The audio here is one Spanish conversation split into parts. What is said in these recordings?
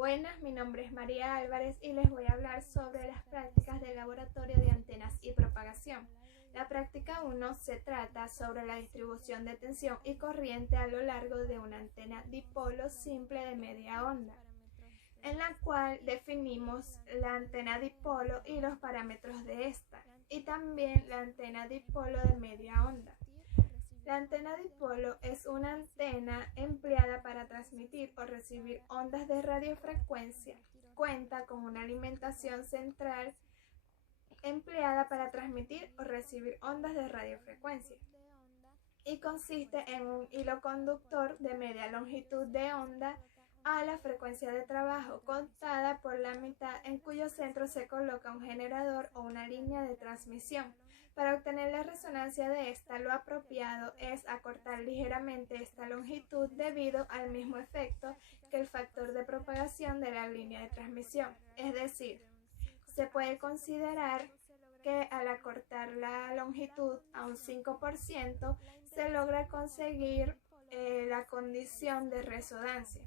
Buenas, mi nombre es María Álvarez y les voy a hablar sobre las prácticas de laboratorio de antenas y propagación. La práctica 1 se trata sobre la distribución de tensión y corriente a lo largo de una antena dipolo simple de media onda, en la cual definimos la antena dipolo y los parámetros de esta, y también la antena dipolo de media onda. La antena dipolo es una antena empleada para transmitir o recibir ondas de radiofrecuencia. Cuenta con una alimentación central empleada para transmitir o recibir ondas de radiofrecuencia y consiste en un hilo conductor de media longitud de onda a la frecuencia de trabajo contada por la mitad, en cuyo centro se coloca un generador o una línea de transmisión. Para obtener la resonancia de esta, lo apropiado es acortar ligeramente esta longitud debido al mismo efecto que el factor de propagación de la línea de transmisión. Es decir, se puede considerar que al acortar la longitud a un 5% se logra conseguir la condición de resonancia.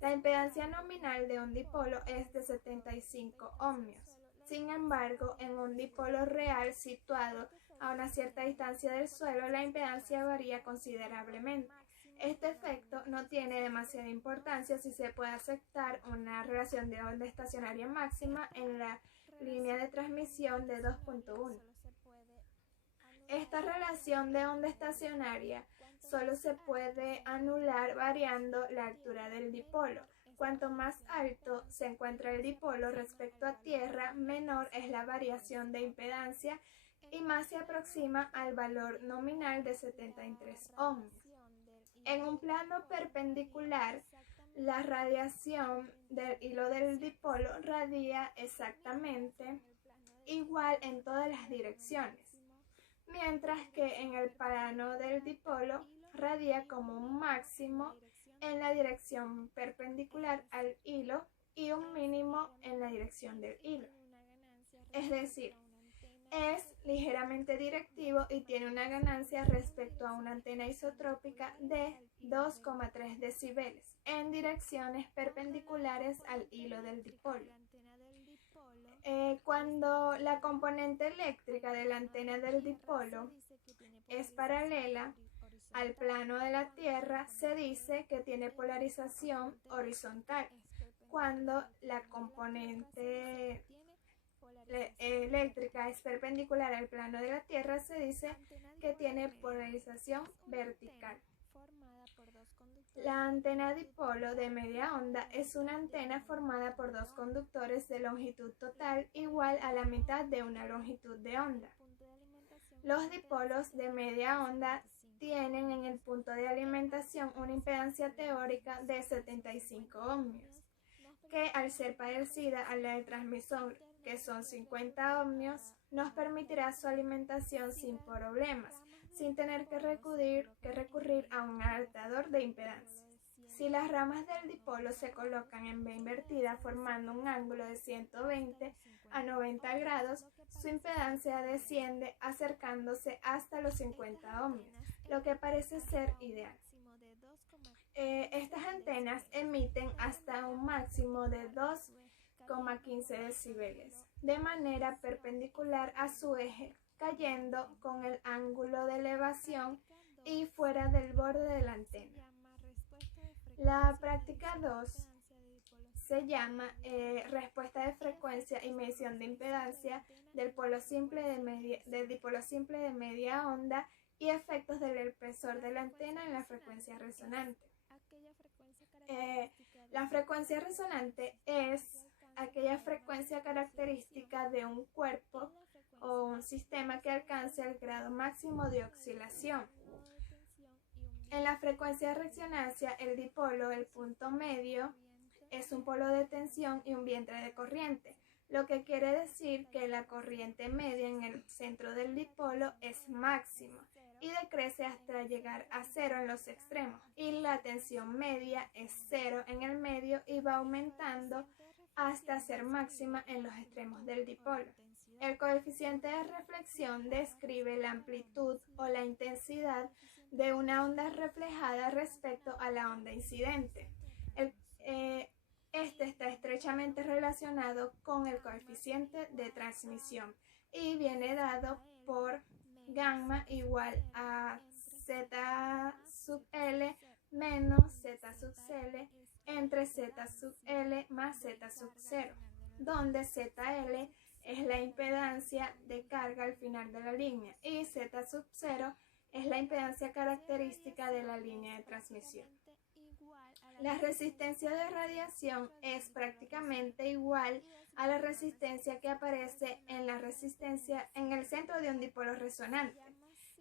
La impedancia nominal de un dipolo es de 75 ohmios. Sin embargo, en un dipolo real situado a una cierta distancia del suelo, la impedancia varía considerablemente. Este efecto no tiene demasiada importancia si se puede aceptar una relación de onda estacionaria máxima en la línea de transmisión de 2.1. Esta relación de onda estacionaria solo se puede anular variando la altura del dipolo. Cuanto más alto se encuentra el dipolo respecto a tierra, menor es la variación de impedancia y más se aproxima al valor nominal de 73 ohms. En un plano perpendicular, la radiación del hilo del dipolo radia exactamente igual en todas las direcciones, mientras que en el plano del dipolo radia como un máximo en la dirección perpendicular al hilo y un mínimo en la dirección del hilo. Es decir, es ligeramente directivo y tiene una ganancia respecto a una antena isotrópica de 2,3 decibeles en direcciones perpendiculares al hilo del dipolo. Cuando la componente eléctrica de la antena del dipolo es paralela al plano de la Tierra, se dice que tiene polarización horizontal. Cuando la componente eléctrica es perpendicular al plano de la Tierra, se dice que tiene polarización vertical. La antena dipolo de media onda es una antena formada por dos conductores de longitud total igual a la mitad de una longitud de onda. Los dipolos de media onda tienen en el punto de alimentación una impedancia teórica de 75 ohmios, que al ser parecida a la de transmisión, que son 50 ohmios, nos permitirá su alimentación sin problemas, sin tener que recurrir a un adaptador de impedancia. Si las ramas del dipolo se colocan en V invertida formando un ángulo de 120 a 90 grados, su impedancia desciende acercándose hasta los 50 ohmios, lo que parece ser ideal. Estas antenas emiten hasta un máximo de 2,15 decibeles, de manera perpendicular a su eje, cayendo con el ángulo de elevación y fuera del borde de la antena. La práctica 2 se llama respuesta de frecuencia y medición de impedancia del dipolo simple de media onda y efectos del espesor de la antena en la frecuencia resonante. La frecuencia resonante es aquella frecuencia característica de un cuerpo o un sistema que alcance el grado máximo de oscilación. En la frecuencia de resonancia, el dipolo, el punto medio, es un polo de tensión y un vientre de corriente, lo que quiere decir que la corriente media en el centro del dipolo es máxima y decrece hasta llegar a cero en los extremos, y la tensión media es cero en el medio y va aumentando hasta ser máxima en los extremos del dipolo. El coeficiente de reflexión describe la amplitud o la intensidad de una onda reflejada respecto a la onda incidente. estrechamente relacionado con el coeficiente de transmisión y viene dado por gamma igual a z sub L menos z sub L entre z sub L más z sub 0, donde ZL es la impedancia de carga al final de la línea y z sub 0 es la impedancia característica de la línea de transmisión. La resistencia de radiación es prácticamente igual a la resistencia que aparece en el centro de un dipolo resonante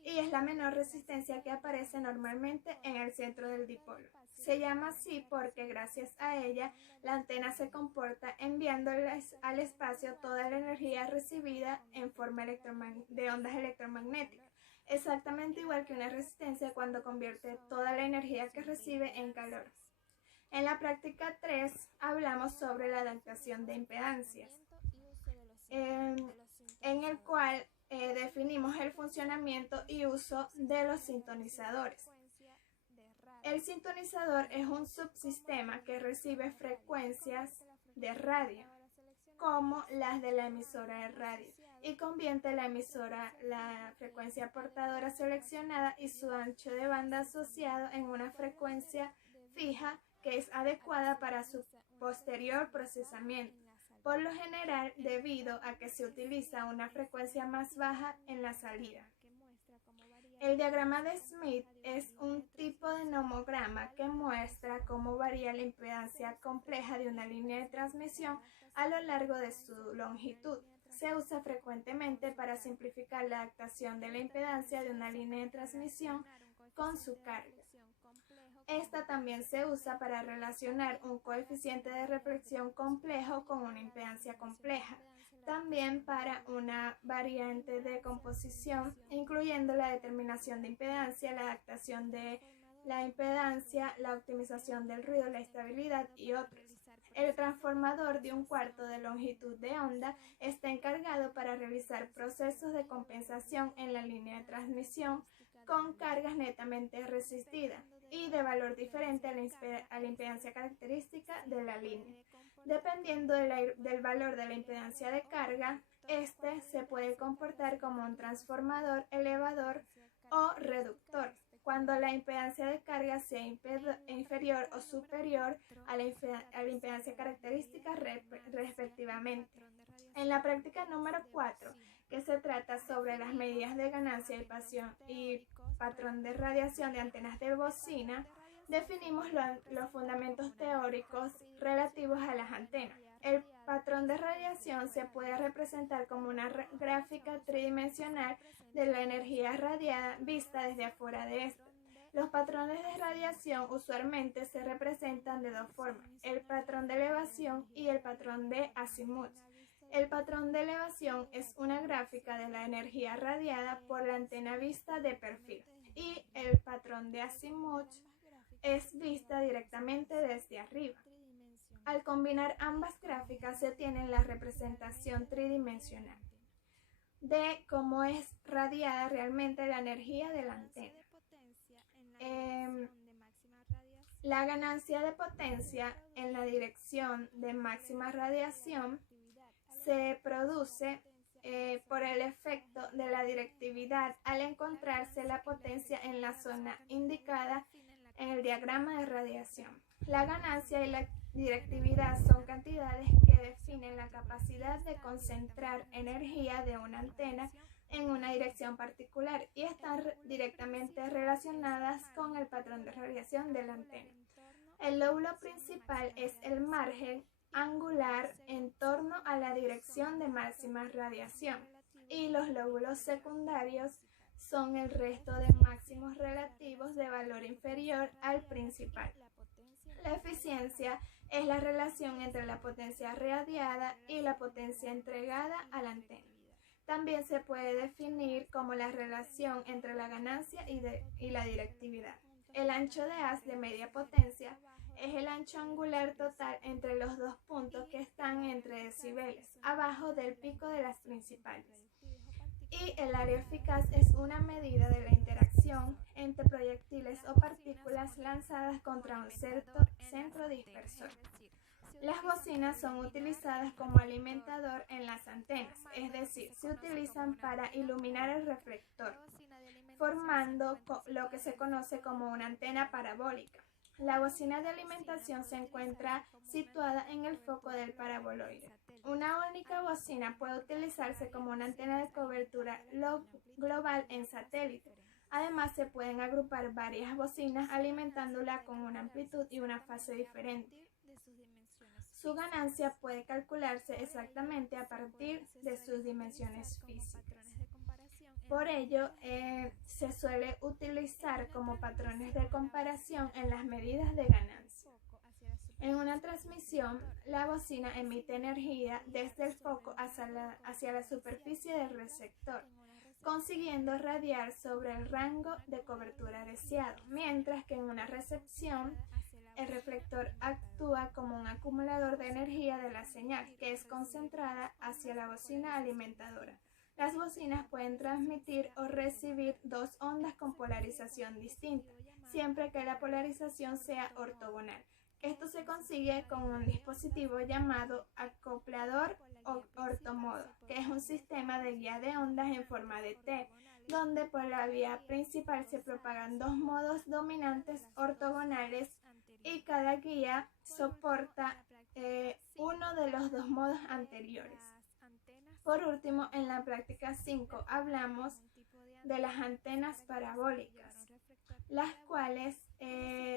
y es la menor resistencia que aparece normalmente en el centro del dipolo. Se llama así porque gracias a ella la antena se comporta enviando al espacio toda la energía recibida en forma de ondas electromagnéticas, exactamente igual que una resistencia cuando convierte toda la energía que recibe en calor. En la práctica 3 hablamos sobre la adaptación de impedancias, en el cual definimos el funcionamiento y uso de los sintonizadores. El sintonizador es un subsistema que recibe frecuencias de radio, como las de la emisora de radio, y convierte la frecuencia portadora seleccionada y su ancho de banda asociado en una frecuencia fija que es adecuada para su posterior procesamiento, por lo general debido a que se utiliza una frecuencia más baja en la salida. El diagrama de Smith es un tipo de nomograma que muestra cómo varía la impedancia compleja de una línea de transmisión a lo largo de su longitud. Se usa frecuentemente para simplificar la adaptación de la impedancia de una línea de transmisión con su carga. Esta también se usa para relacionar un coeficiente de reflexión complejo con una impedancia compleja. También para una variante de composición, incluyendo la determinación de impedancia, la adaptación de la impedancia, la optimización del ruido, la estabilidad y otros. El transformador de un cuarto de longitud de onda está encargado para realizar procesos de compensación en la línea de transmisión con cargas netamente resistidas y de valor diferente a la impedancia característica de la línea. Dependiendo del valor de la impedancia de carga, este se puede comportar como un transformador, elevador o reductor, cuando la impedancia de carga sea inferior o superior a la impedancia característica respectivamente. En la práctica número 4, que se trata sobre las medidas de ganancia y patrón de radiación de antenas de bocina, definimos los fundamentos teóricos relativos a las antenas. El patrón de radiación se puede representar como una gráfica tridimensional de la energía radiada vista desde afuera de esta. Los patrones de radiación usualmente se representan de dos formas: el patrón de elevación y el patrón de azimut. El patrón de elevación es una gráfica de la energía radiada por la antena vista de perfil, y el patrón de azimut es vista directamente desde arriba. Al combinar ambas gráficas se tiene la representación tridimensional de cómo es radiada realmente la energía de la antena. La ganancia de potencia en la dirección de máxima radiación se produce por el efecto de la directividad al encontrarse la potencia en la zona indicada en el diagrama de radiación. La ganancia y la directividad son cantidades que definen la capacidad de concentrar energía de una antena en una dirección particular y están directamente relacionadas con el patrón de radiación de la antena. El lóbulo principal es el margen angular en torno a la dirección de máxima radiación y los lóbulos secundarios son el resto de máximos relativos de valor inferior al principal. La eficiencia es la relación entre la potencia radiada y la potencia entregada a la antena. También se puede definir como la relación entre la ganancia y la directividad. El ancho de haz de media potencia es el ancho angular total entre los dos puntos que están entre decibeles, abajo del pico de las principales. Y el área eficaz es una medida de la interacción entre proyectiles o partículas lanzadas contra un centro dispersor. Las bocinas son utilizadas como alimentador en las antenas, es decir, se utilizan para iluminar el reflector, formando lo que se conoce como una antena parabólica. La bocina de alimentación se encuentra situada en el foco del paraboloide. Una única bocina puede utilizarse como una antena de cobertura global en satélite. Además, se pueden agrupar varias bocinas alimentándola con una amplitud y una fase diferente. Su ganancia puede calcularse exactamente a partir de sus dimensiones físicas. Por ello, se suele utilizar como patrones de comparación en las medidas de ganancia. En una transmisión, la bocina emite energía desde el foco hacia la superficie del receptor, consiguiendo radiar sobre el rango de cobertura deseado, mientras que en una recepción, el reflector actúa como un acumulador de energía de la señal, que es concentrada hacia la bocina alimentadora. Las bocinas pueden transmitir o recibir dos ondas con polarización distinta, siempre que la polarización sea ortogonal. Esto se consigue con un dispositivo llamado acoplador ortomodo, que es un sistema de guía de ondas en forma de T, donde por la vía principal se propagan dos modos dominantes ortogonales y cada guía soporta uno de los dos modos anteriores. Por último, en la práctica 5 hablamos de las antenas parabólicas, las cuales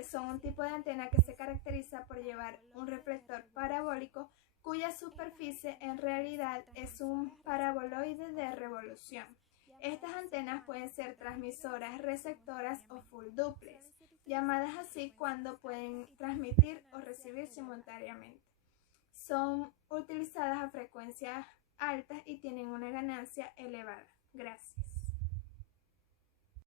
son un tipo de antena que se caracteriza por llevar un reflector parabólico cuya superficie en realidad es un paraboloide de revolución. Estas antenas pueden ser transmisoras, receptoras o full duplex, llamadas así cuando pueden transmitir o recibir simultáneamente. Son utilizadas a frecuencias altas y tienen una ganancia elevada. Gracias.